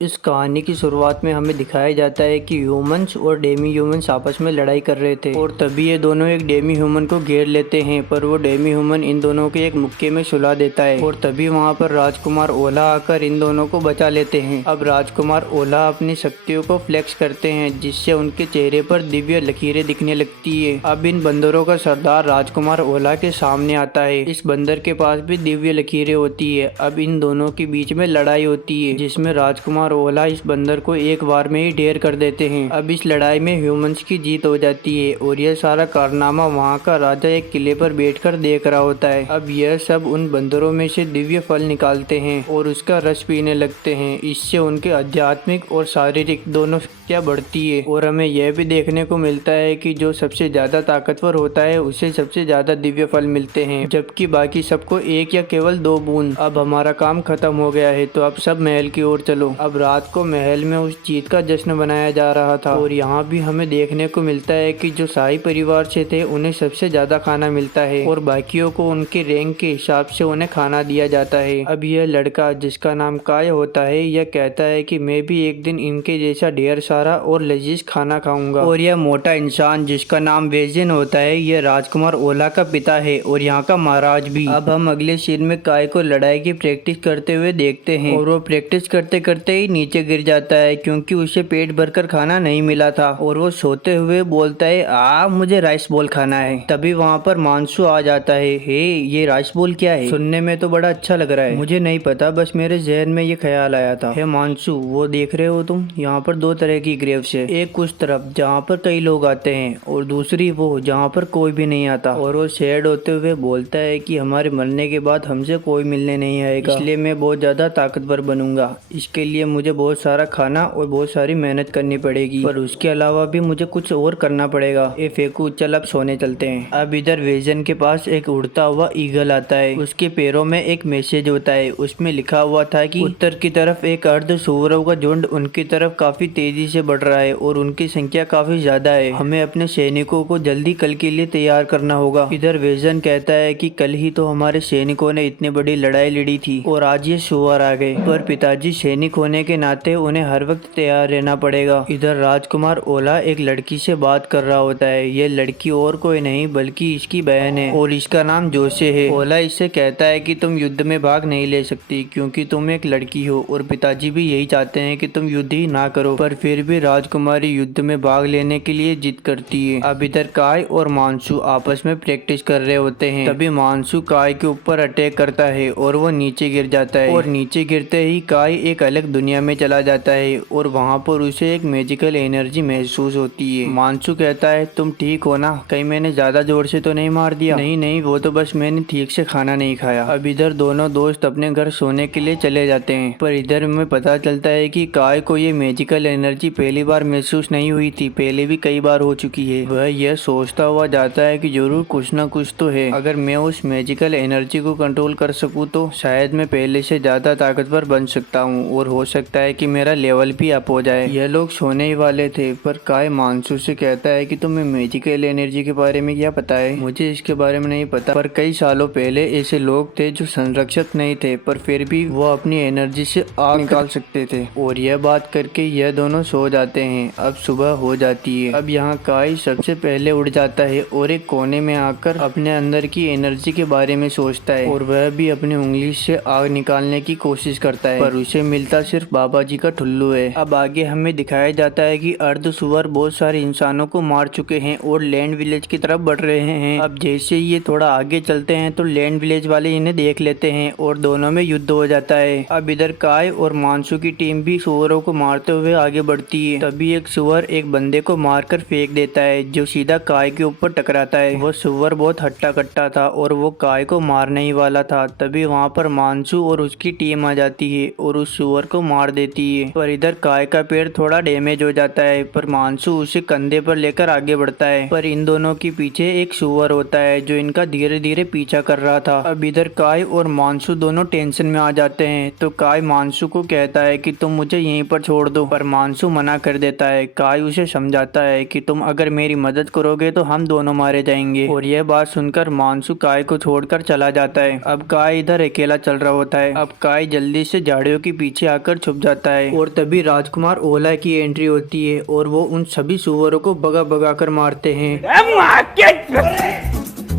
इस कहानी की शुरुआत में हमें दिखाया जाता है कि ह्यूमंस और डेमी ह्यूमंस आपस में लड़ाई कर रहे थे और तभी ये दोनों एक डेमी ह्यूमन को घेर लेते हैं, पर वो डेमी ह्यूमन इन दोनों के एक मुक्के में सुला देता है और तभी वहाँ पर राजकुमार ओला आकर इन दोनों को बचा लेते हैं। अब राजकुमार ओला अपनी शक्तियों को फ्लेक्स करते हैं, जिससे उनके चेहरे पर दिव्य लकीरें दिखने लगती है। अब इन बंदरों का सरदार राजकुमार ओला के सामने आता है। इस बंदर के पास भी दिव्य लकीरें होती है। अब इन दोनों के बीच में लड़ाई होती है, जिसमें राजकुमार ओला इस बंदर को एक बार में ही ढेर कर देते हैं। अब इस लड़ाई में ह्यूमंस की जीत हो जाती है और यह सारा कारनामा वहाँ का राजा एक किले पर बैठकर देख रहा होता है। अब यह सब उन बंदरों में से दिव्य फल निकालते हैं और उसका रस पीने लगते हैं। इससे उनके आध्यात्मिक और शारीरिक दोनों शक्तियाँ बढ़ती है और हमें यह भी देखने को मिलता है कि जो सबसे ज्यादा ताकतवर होता है उसे सबसे ज्यादा दिव्य फल मिलते हैं, जबकि बाकी सबको एक या केवल 2 बूंद। अब हमारा काम खत्म हो गया है, तो अब सब महल की ओर चलो। अब रात को महल में उस जीत का जश्न मनाया जा रहा था और यहाँ भी हमें देखने को मिलता है कि जो शाही परिवार से थे उन्हें सबसे ज्यादा खाना मिलता है और बाकियों को उनके रैंक के हिसाब से उन्हें खाना दिया जाता है। अब यह लड़का, जिसका नाम काय होता है, यह कहता है कि मैं भी एक दिन इनके जैसा ढेर सारा और लजीज खाना खाऊंगा। और यह मोटा इंसान, जिसका नाम वेजिन होता है, यह राजकुमार ओला का पिता है और यहाँ का महाराज भी। अब हम अगले सीन में काय को लड़ाई की प्रैक्टिस करते हुए देखते हैं और वो प्रैक्टिस करते करते ही नीचे गिर जाता है, क्योंकि उसे पेट भरकर खाना नहीं मिला था और वो सोते हुए बोलता है, मुझे राइस बॉल खाना है। तभी वहाँ पर मानसू आ जाता है। हे, ये राइस बॉल क्या है? सुनने में तो बड़ा अच्छा लग रहा है। मुझे नहीं पता, बस मेरे जहन में ये ख्याल आया था। हे मानसू, वो देख रहे हो तुम, यहाँ पर 2 तरह की ग्रेव्स है। एक उस तरफ जहाँ पर कई लोग आते हैं और दूसरी वो जहाँ पर कोई भी नहीं आता। और वो सैड होते हुए बोलता है कि हमारे मरने के बाद हमसे कोई मिलने नहीं आएगा, इसलिए मैं बहुत ज्यादा ताकतवर बनूंगा। इसके लिए मुझे बहुत सारा खाना और बहुत सारी मेहनत करनी पड़ेगी, पर उसके अलावा भी मुझे कुछ और करना पड़ेगा। ए फेकू, चल अब सोने चलते हैं। अब इधर वेजन के पास एक उड़ता हुआ ईगल आता है। उसके पैरों में एक मैसेज होता है। उसमें लिखा हुआ था कि उत्तर की तरफ एक अर्ध सुअरों का झुंड उनकी तरफ काफी तेजी से बढ़ रहा है और उनकी संख्या काफी ज्यादा है। हमें अपने सैनिकों को जल्दी कल के लिए तैयार करना होगा। इधर वेजन कहता है कि कल ही तो हमारे सैनिकों ने इतनी बड़ी लड़ाई लड़ी थी और आज ये सुअर आ गए, पर पिताजी सैनिक होने के नाते उन्हें हर वक्त तैयार रहना पड़ेगा। इधर राजकुमार ओला एक लड़की से बात कर रहा होता है। ये लड़की और कोई नहीं बल्कि इसकी बहन है और इसका नाम जोसे है। ओला इससे कहता है कि तुम युद्ध में भाग नहीं ले सकती क्योंकि तुम एक लड़की हो और पिताजी भी यही चाहते हैं कि तुम युद्ध ही ना करो, पर फिर भी राजकुमारी युद्ध में भाग लेने के लिए जिद करती है। अब इधर काय और मानसू आपस में प्रैक्टिस कर रहे होते हैं। तभी मानसू काय के ऊपर अटैक करता है और वो नीचे गिर जाता है और नीचे गिरते ही काय एक अलग दुनिया में चला जाता है और वहाँ पर उसे एक मैजिकल एनर्जी महसूस होती है। मानसू कहता है, तुम ठीक हो ना? कहीं मैंने ज्यादा जोर से तो नहीं मार दिया? नहीं नहीं, वो तो बस मैंने ठीक से खाना नहीं खाया। अब इधर दोनों दोस्त अपने घर सोने के लिए चले जाते हैं, पर इधर हमें पता चलता है कि काय को ये मैजिकल एनर्जी पहली बार महसूस नहीं हुई थी, पहले भी कई बार हो चुकी है। वह यह सोचता हुआ जाता है कि जरूर कुछ ना कुछ तो है। अगर मैं उस मैजिकल एनर्जी को कंट्रोल कर सकूँ तो शायद मैं पहले से ज्यादा ताकतवर बन सकता हूँ और हो सकता है कि मेरा लेवल भी अप हो जाए। यह लोग सोने ही वाले थे, पर काय मानसू से कहता है कि तुम्हें मैजिकल एनर्जी के बारे में क्या पता है? मुझे इसके बारे में नहीं पता, पर कई सालों पहले ऐसे लोग थे जो संरक्षक नहीं थे, पर फिर भी वो अपनी एनर्जी से आग निकाल सकते थे। और यह बात करके यह दोनों सो जाते हैं। अब सुबह हो जाती है। अब यहाँ काय सबसे पहले उड़ जाता है और एक कोने में आकर अपने अंदर की एनर्जी के बारे में सोचता है और वह भी अपनी उंगली से आग निकालने की कोशिश करता है, पर उसे मिलता सिर्फ बाबा जी का ठुल्लू है। अब आगे हमें दिखाया जाता है कि अर्ध सुअर बहुत सारे इंसानों को मार चुके हैं और लैंड विलेज की तरफ बढ़ रहे हैं। अब जैसे ये थोड़ा आगे चलते हैं तो लैंड विलेज वाले इन्हें देख लेते हैं और दोनों में युद्ध हो जाता है। अब इधर काय और मानसू की टीम भी सुअरों को मारते हुए आगे बढ़ती है। तभी एक सुअर एक बंदे को मारकर फेंक देता है जो सीधा काय के ऊपर टकराता है। वो सुअर बहुत हट्टा कट्टा था और वो काय को मारने ही वाला था। तभी वहाँ पर मानसू और उसकी टीम आ जाती है और उस सुअर को मार देती है, पर इधर काय का पैर थोड़ा डैमेज हो जाता है, पर मानसू उसे कंधे पर लेकर आगे बढ़ता है। पर इन दोनों के पीछे एक सुअर होता है जो इनका धीरे धीरे पीछा कर रहा था। अब इधर काय और मानसू दोनों टेंशन में आ जाते हैं, तो काय मानसू को कहता है कि तुम मुझे यहीं पर छोड़ दो, पर मानसू मना कर देता है। काय उसे समझाता है कि तुम अगर मेरी मदद करोगे तो हम दोनों मारे जाएंगे, और यह बात सुनकर मानसू काय को छोड़कर चला जाता है। अब काय इधर अकेला चल रहा होता है। अब काय जल्दी से झाड़ियों के पीछे आकर छुप जाता है और तभी राजकुमार ओला की एंट्री होती है और वो उन सभी सुअरों को भगा भगा कर मारते हैं।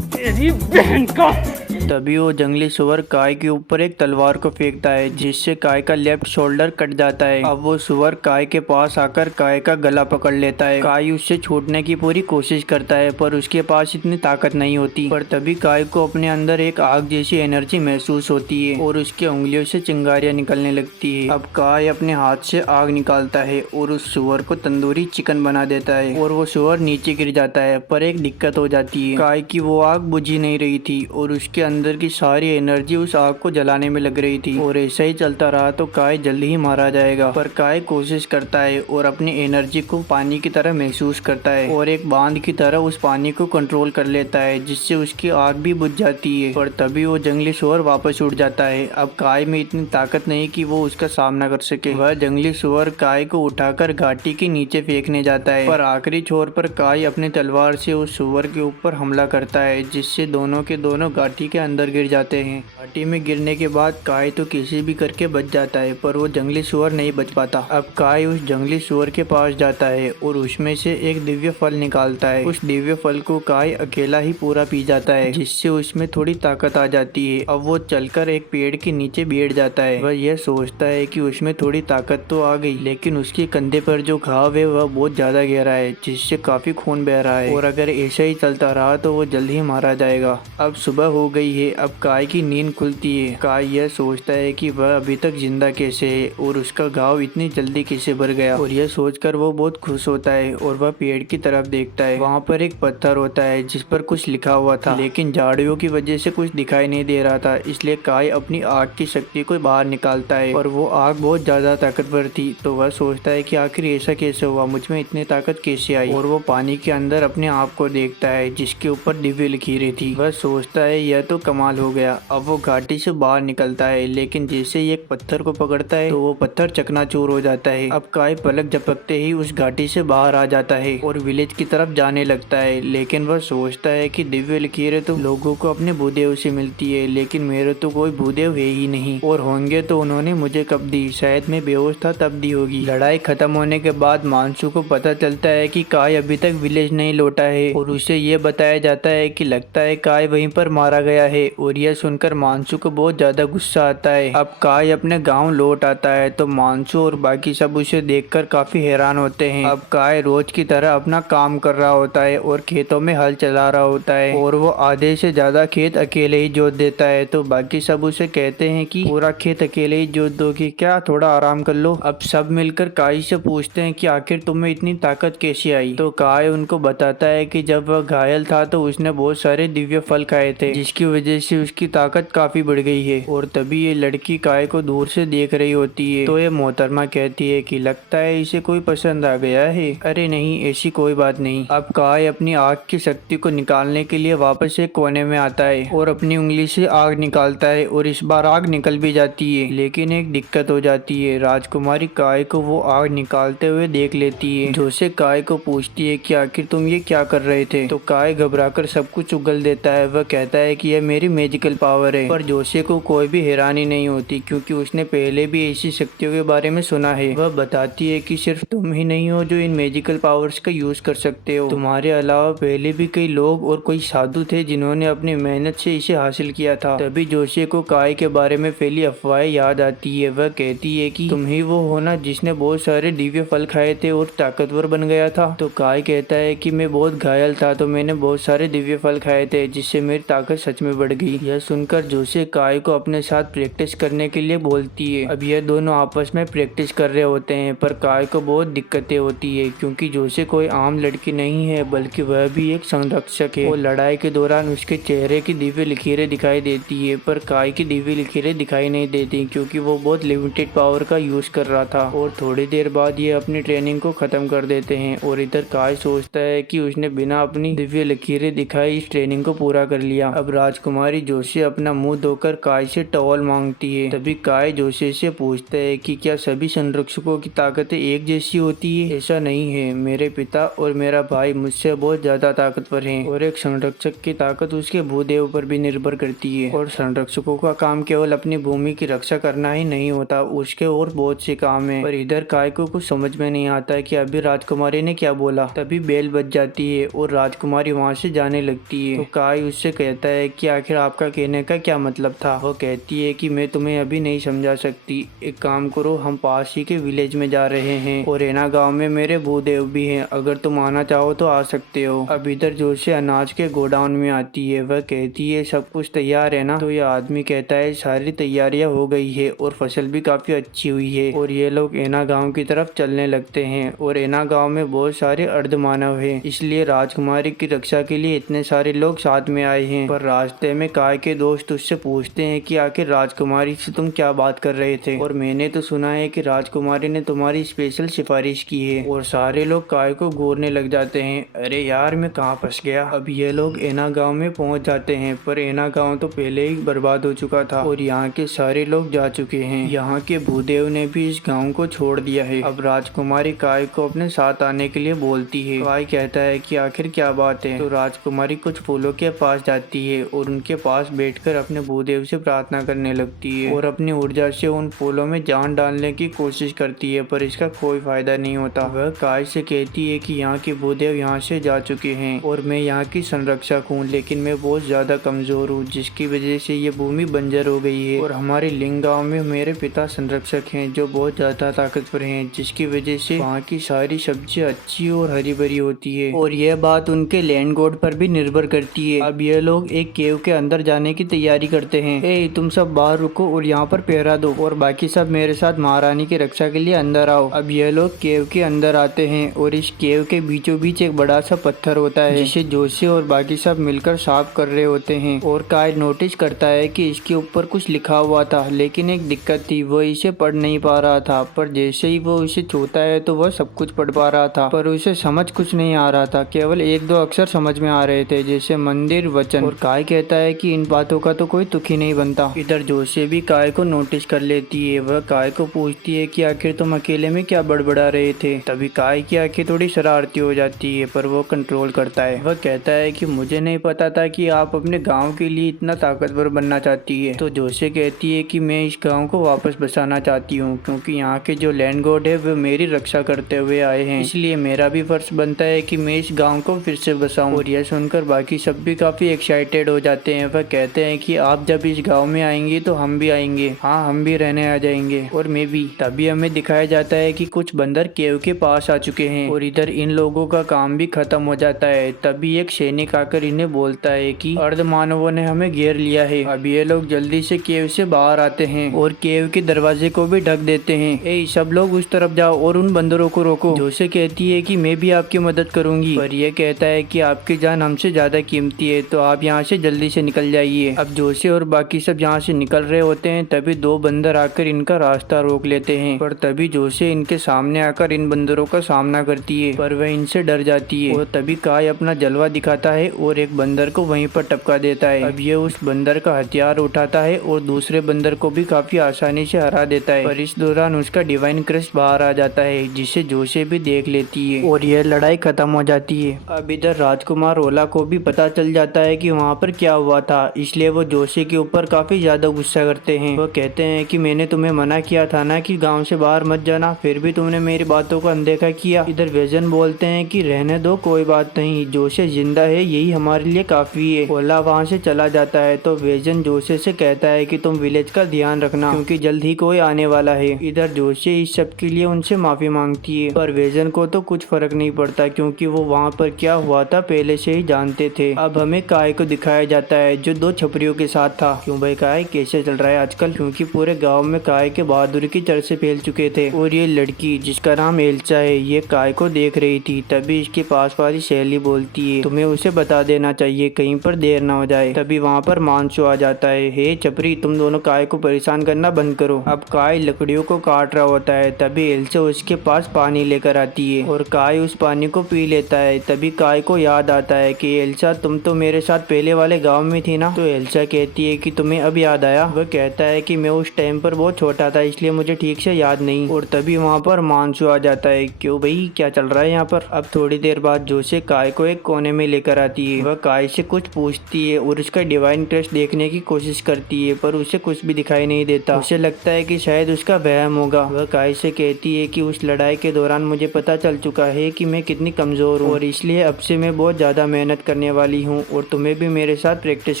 तेरी बहन का। तभी वो जंगली सुअर काय के ऊपर एक तलवार को फेंकता है जिससे काय का लेफ्ट शोल्डर कट जाता है। अब वो सुअर काय के पास आकर काय का गला पकड़ लेता है। काय उससे छूटने की पूरी कोशिश करता है पर उसके पास इतनी ताकत नहीं होती। पर तभी काय को अपने अंदर एक आग जैसी एनर्जी महसूस होती है और उसकी उंगलियों से चिंगारियां निकलने लगती है। अब काय अपने हाथ से आग निकालता है और उस सुअर को तंदूरी चिकन बना देता है और वो सुअर नीचे गिर जाता है। पर एक दिक्कत हो जाती है, काय की वो आग बुझी नहीं रही थी और उसके अंदर की सारी एनर्जी उस आग को जलाने में लग रही थी और ऐसा ही चलता रहा तो काय जल्दी ही मारा जाएगा। पर काय कोशिश करता है और अपनी एनर्जी को पानी की तरह महसूस करता है और एक बांध की तरह उस पानी को कंट्रोल कर लेता है जिससे उसकी आग भी बुझ जाती है। पर तभी वो जंगली सुअर वापस उड़ जाता है। अब काय में इतनी ताकत नहीं कि वो उसका सामना कर सके। वह जंगली सुअर काय को उठाकर घाटी के नीचे फेंकने जाता है पर आखिरी छोर पर काय अपनी तलवार से उस सुअर के ऊपर हमला करता है जिससे दोनों के दोनों घाटी के अंदर गिर जाते हैं। घाटी में गिरने के बाद काय तो किसी भी करके बच जाता है पर वो जंगली सुअर नहीं बच पाता। अब काय उस जंगली सुअर के पास जाता है और उसमें से एक दिव्य फल निकालता है। उस दिव्य फल को काय अकेला ही पूरा पी जाता है जिससे उसमें थोड़ी ताकत आ जाती है। अब वो चलकर एक पेड़ के नीचे बैठ जाता है। वह यह सोचता है कि उसमें थोड़ी ताकत तो आ गई लेकिन उसके कंधे पर जो घाव है वह बहुत ज्यादा गहरा है जिससे काफी खून बह रहा है और अगर ऐसा ही चलता रहा तो वो जल्द ही मारा जाएगा। अब सुबह हो गई है। अब काय की नींद खुलती है। काय यह सोचता है कि वह अभी तक जिंदा कैसे है और उसका घाव इतनी जल्दी कैसे भर गया और यह सोचकर वो बहुत खुश होता है और वह पेड़ की तरफ देखता है। वहाँ पर एक पत्थर होता है जिस पर कुछ लिखा हुआ था लेकिन झाड़ियों की वजह से कुछ दिखाई नहीं दे रहा था, इसलिए काय अपनी आग की शक्ति को बाहर निकालता है और वो आग बहुत ज्यादा ताकतवर थी। तो वह सोचता है कि आखिर ऐसा कैसे हुआ, मुझ में इतनी ताकत कैसे आई और वो पानी के अंदर अपने आप को देखता है जिसके ऊपर दिव्य लकीरें थी। वह सोचता है यह तो कमाल हो गया। अब वो घाटी से बाहर निकलता है लेकिन जैसे ही एक पत्थर को पकड़ता है तो वो पत्थर चकनाचूर हो जाता है। अब काय पलक झपकते ही उस घाटी से बाहर आ जाता है और विलेज की तरफ जाने लगता है लेकिन वह सोचता है कि दिव्य लकीरें तो लोगों को अपने भूदेव से मिलती है लेकिन मेरे तो कोई भूदेव है ही नहीं और होंगे तो उन्होंने मुझे कब दी, शायद मैं बेहोश था तब दी होगी। लड़ाई खत्म होने के बाद मानसू को पता चलता है कि काय अभी तक विलेज नहीं लौटा है और उसे ये बताया जाता है कि लगता है काय वहीं पर मारा गया है और यह सुनकर मानसू को बहुत ज्यादा गुस्सा आता है। अब काय अपने गांव लौट आता है तो मानसू और बाकी सब उसे देखकर काफी हैरान होते हैं। अब काय रोज की तरह अपना काम कर रहा होता है और खेतों में हल चला रहा होता है और वो आधे से ज्यादा खेत अकेले ही जोत देता है। तो बाकी सब उसे कहते हैं कि पूरा खेत अकेले ही जोत दोगे क्या, थोड़ा आराम कर लो। अब सब मिलकर काय से पूछते हैं कि आखिर तुम्हें इतनी ताकत कैसे आई। तो काय उनको बताता है कि जब वह घायल था तो उसने बहुत सारे दिव्य फल खाए थे जिसकी वजह से उसकी ताकत काफी बढ़ गई है। और तभी ये लड़की काय को दूर से देख रही होती है तो ये मोहतरमा कहती है कि लगता है इसे कोई पसंद आ गया है। अरे नहीं, ऐसी कोई बात नहीं। अब काय अपनी आग की शक्ति को निकालने के लिए वापस एक कोने में आता है और अपनी उंगली से आग निकालता है और इस बार आग निकल भी जाती है लेकिन एक दिक्कत हो जाती है। राजकुमारी काय को वो आग निकालते हुए देख लेती है जो से काय को पूछती है कि आखिर तुम ये क्या कर रहे थे। तो काय घबराकर सब कुछ उगल देता है। वह कहता है कि यह मेरी मैजिकल पावर है। पर जोसे को कोई भी हैरानी नहीं होती क्योंकि उसने पहले भी ऐसी शक्तियों के बारे में सुना है। वह बताती है कि सिर्फ तुम ही नहीं हो जो इन मैजिकल पावर्स का यूज कर सकते हो, तुम्हारे अलावा पहले भी कई लोग और कोई साधु थे जिन्होंने अपनी मेहनत से इसे हासिल किया था। तभी जोसे को काय के बारे में फैली अफवाहें याद आती है। वह कहती है कि तुम ही वो हो ना जिसने बहुत सारे दिव्य फल खाए थे और ताकतवर बन गया था। तो काय कहता है कि मैं बहुत घायल था तो मैंने बहुत सारे दिव्य फल खाए थे जिससे मेरी ताकत सच में बढ़ गई। यह सुनकर जोसे काय को अपने साथ प्रैक्टिस करने के लिए बोलती है। अब यह दोनों आपस में प्रैक्टिस कर रहे होते हैं पर काय को बहुत दिक्कतें होती है क्योंकि जोसे कोई आम लड़की नहीं है बल्कि वह भी एक संरक्षक है और लड़ाई के दौरान उसके चेहरे की दिव्य लकीरें दिखाई देती है पर काय की दिव्य लकीरें दिखाई नहीं देती क्योंकि वो बहुत लिमिटेड पावर का यूज कर रहा था। और थोड़ी देर बाद ये अपनी ट्रेनिंग को खत्म कर देते हैं और इधर काय सोचता है कि उसने बिना अपनी दिव्य लकीरें दिखाई इस ट्रेनिंग को पूरा कर लिया। अब राजकुमारी जोशी अपना मुंह धोकर काय से टॉवल मांगती है। तभी काय जोशी से पूछता है कि क्या सभी संरक्षकों की ताकतें एक जैसी होती है? ऐसा नहीं है, मेरे पिता और मेरा भाई मुझसे बहुत ज्यादा ताकतवर हैं और एक संरक्षक की ताकत उसके भूदेव पर भी निर्भर करती है। और संरक्षकों का काम केवल अपनी भूमि की रक्षा करना ही नहीं होता, उसके और बहुत से काम है। पर इधर काय को कुछ समझ में नहीं आता कि अभी राजकुमारी ने क्या बोला। तभी बेल बज जाती है और राजकुमारी वहाँ से जाने लगती है। तो काय उससे कहता है कि आखिर आपका कहने का क्या मतलब था? वो कहती है कि मैं तुम्हें अभी नहीं समझा सकती, एक काम करो, हम पास ही के विलेज में जा रहे हैं और एना गांव में मेरे भूदेव भी हैं, अगर तुम आना चाहो तो आ सकते हो। अब इधर जोशी अनाज के गोडाउन में आती है। वह कहती है सब कुछ तैयार है ना? तो यह आदमी कहता है सारी तैयारियां हो गई है और फसल भी काफी अच्छी हुई है। और ये लोग एना गांव की तरफ चलने लगते हैं और एना गांव में बहुत सारे अर्धमानव हैं, इसलिए राजकुमारी की रक्षा के लिए इतने सारे लोग साथ में आए हैं। पर रास्ते में काय के दोस्त उससे पूछते हैं कि आखिर राजकुमारी से तुम क्या बात कर रहे थे? और मैंने तो सुना है कि राजकुमारी ने तुम्हारी स्पेशल सिफारिश की है। और सारे लोग काय को घूरने लग जाते हैं। अरे यार, मैं कहाँ फंस गया। अब ये लोग एना गांव में पहुंच जाते हैं, पर एना गांव तो पहले ही बर्बाद हो चुका था और यहाँ के सारे लोग जा चुके हैं। यहाँ के भूदेव ने भी इस गाँव को छोड़ दिया है। अब राजकुमारी काय को अपने साथ आने के लिए बोलती है। काय कहता है कि आखिर क्या बात है? तो राजकुमारी कुछ फूलों के पास जाती है और उनके पास बैठकर अपने भूदेव से प्रार्थना करने लगती है और अपनी ऊर्जा से उन फूलों में जान डालने की कोशिश करती है, पर इसका कोई फायदा नहीं होता। वह काय से कहती है कि यहाँ के भूदेव यहाँ से जा चुके हैं और मैं यहाँ की संरक्षक हूँ, लेकिन मैं बहुत ज्यादा कमजोर हूँ, जिसकी वजह से ये भूमि बंजर हो गई है। और हमारे लिंग गाँव में मेरे पिता संरक्षक हैं जो बहुत ज्यादा ताकतवर हैं, जिसकी वजह से वहाँ की सारी सब्जियाँ अच्छी और हरी भरी होती है। और यह बात उनके लैंड गॉड पर भी निर्भर करती है। अब ये लोग एक केव के अंदर जाने की तैयारी करते हैं। ए, तुम सब बाहर रुको और यहाँ पर पहरा दो और बाकी सब मेरे साथ महारानी की रक्षा के लिए अंदर आओ। अब ये लोग केव के अंदर आते हैं और इस केव के बीचों बीच एक बड़ा सा पत्थर होता है, जिसे जोशी और बाकी सब मिलकर साफ कर रहे होते हैं। और काय नोटिस करता है कि इसके ऊपर कुछ लिखा हुआ था, लेकिन एक दिक्कत थी, वो इसे पढ़ नहीं पा रहा था। पर जैसे ही वो इसे छूता है तो वह सब कुछ पढ़ पा रहा था, पर उसे समझ कुछ नहीं आ रहा था, केवल एक दो अक्षर समझ में आ रहे थे, जैसे मंदिर, वचन। और काय कहता है कि इन बातों का तो कोई तुक ही नहीं बनता। इधर जोशी भी काय को नोटिस कर लेती है। वह काय को पूछती है कि आखिर तुम अकेले में क्या बड़बड़ा रहे थे? तभी काय की आंखें थोड़ी शरारती हो जाती है, पर वो कंट्रोल करता है। वह कहता है कि मुझे नहीं पता था कि आप अपने गांव के लिए इतना ताकतवर बनना चाहती है। तो जोशी कहती है कि मैं इस गांव को वापस बसाना चाहती हूँ, क्योंकि यहाँ के जो लैंड गॉड है वो मेरी रक्षा करते हुए आए हैं, इसलिए मेरा भी फर्ज बनता है कि मैं इस गांव को फिर से बसाऊं। और यह सुनकर बाकी सब भी काफी एक्साइटेड हो जाते हैं। वह कहते हैं कि आप जब इस गांव में आएंगे तो हम भी आएंगे, हाँ हम भी रहने आ जाएंगे और मैं भी। तभी हमें दिखाया जाता है कि कुछ बंदर केव के पास आ चुके हैं और इधर इन लोगों का काम भी खत्म हो जाता है। तभी एक सैनिक आकर इन्हें बोलता है कि अर्धमानवों ने हमें घेर लिया है। अब ये लोग जल्दी से केव से बाहर आते हैं और केव के दरवाजे को भी ढक देते हैं। ए, सब लोग उस तरफ जाओ और उन बंदरों को रोको। जोशी कहती है कि मैं भी आपकी मदद करूंगी, पर यह कहता है कि आपकी जान हमसे ज्यादा कीमती है, तो आप यहाँ से जल्दी से निकल जाइए। अब जोशी और बाकी सब यहाँ से निकल रहे होते हैं, तभी दो बंदर आकर इनका रास्ता रोक लेते हैं। पर तभी जोशी इनके सामने आकर इन बंदरों का सामना करती है, पर वह इनसे डर जाती है। और तभी काय अपना जलवा दिखाता है और एक बंदर को वहीं पर टपका देता है। अब ये उस बंदर का हथियार उठाता है और दूसरे बंदर को भी काफी आसानी से हरा देता है। पर इस दौरान उसका डिवाइन क्रस्ट बाहर आ जाता है, जिसे जोशी भी देख लेती है और यह लड़ाई खत्म हो जाती है। अब इधर राजकुमार ओला को भी पता चल जाता है कि वहाँ पर क्या हुआ था, इसलिए वो जोशी के ऊपर काफी ज्यादा गुस्सा करते हैं। वो कहते हैं कि मैंने तुम्हें मना किया था ना कि गांव से बाहर मत जाना, फिर भी तुमने मेरी बातों को अनदेखा किया। इधर वेजन बोलते हैं कि रहने दो, कोई बात नहीं, जोशी जिंदा है यही हमारे लिए काफी है। ओला वहाँ से चला जाता है तो वेजन जोशी से कहता है कि तुम विलेज का ध्यान रखना, क्योंकि जल्द ही कोई आने वाला है। इधर जोशी इस सब के लिए उनसे माफी मांगती है, पर वेजन को तो कुछ फर्क नहीं पड़ता, क्योंकि वो वहाँ पर क्या हुआ था पहले से ही जानते थे। अब हमें काय को दिखाया जाता है जो दो छपरियों के साथ था। क्यों भाई काय कैसे चल रहा है आजकल? क्योंकि पूरे गांव में काय के बहादुरी की चर्चे फैल चुके थे। और ये लड़की जिसका नाम एल्चा है, ये काय को देख रही थी। तभी इसके पास वाली सहेली बोलती है तुम्हें उसे बता देना चाहिए, कहीं पर देर ना हो जाए। तभी वहाँ पर मानसू आ जाता है। हे छपरी, तुम दोनों काय को परेशान करना बंद करो। अब काय लकड़ियों को काट रहा होता है, तभी एल्चा उसके पास पानी लेकर आती है और काय उस पानी को पी लेता है। तभी काय को याद आता है कि एल्सा तुम तो मेरे साथ पहले वाले गाँव में थी ना। तो एल्सा कहती है कि तुम्हें अब याद आया। वह कहता है कि मैं उस टाइम पर बहुत छोटा था इसलिए मुझे ठीक से याद नहीं। और तभी वहाँ पर मानसू आ जाता है। क्यों भाई, क्या चल रहा है यहाँ पर। अब थोड़ी देर बाद जोसे काय को एक कोने में लेकर आती है। वह काय से कुछ पूछती है और उसका डिवाइन क्रश देखने की कोशिश करती है, पर उसे कुछ भी दिखाई नहीं देता। उसे लगता है कि शायद उसका वहम होगा। वह काय से कहती है कि उस लड़ाई के दौरान मुझे पता चल चुका है कि मैं कितनी कमजोर हूँ और इसलिए अब से मैं बहुत ज्यादा मेहनत करने वाली हूँ और तुम्हें भी मेरे साथ प्रैक्टिस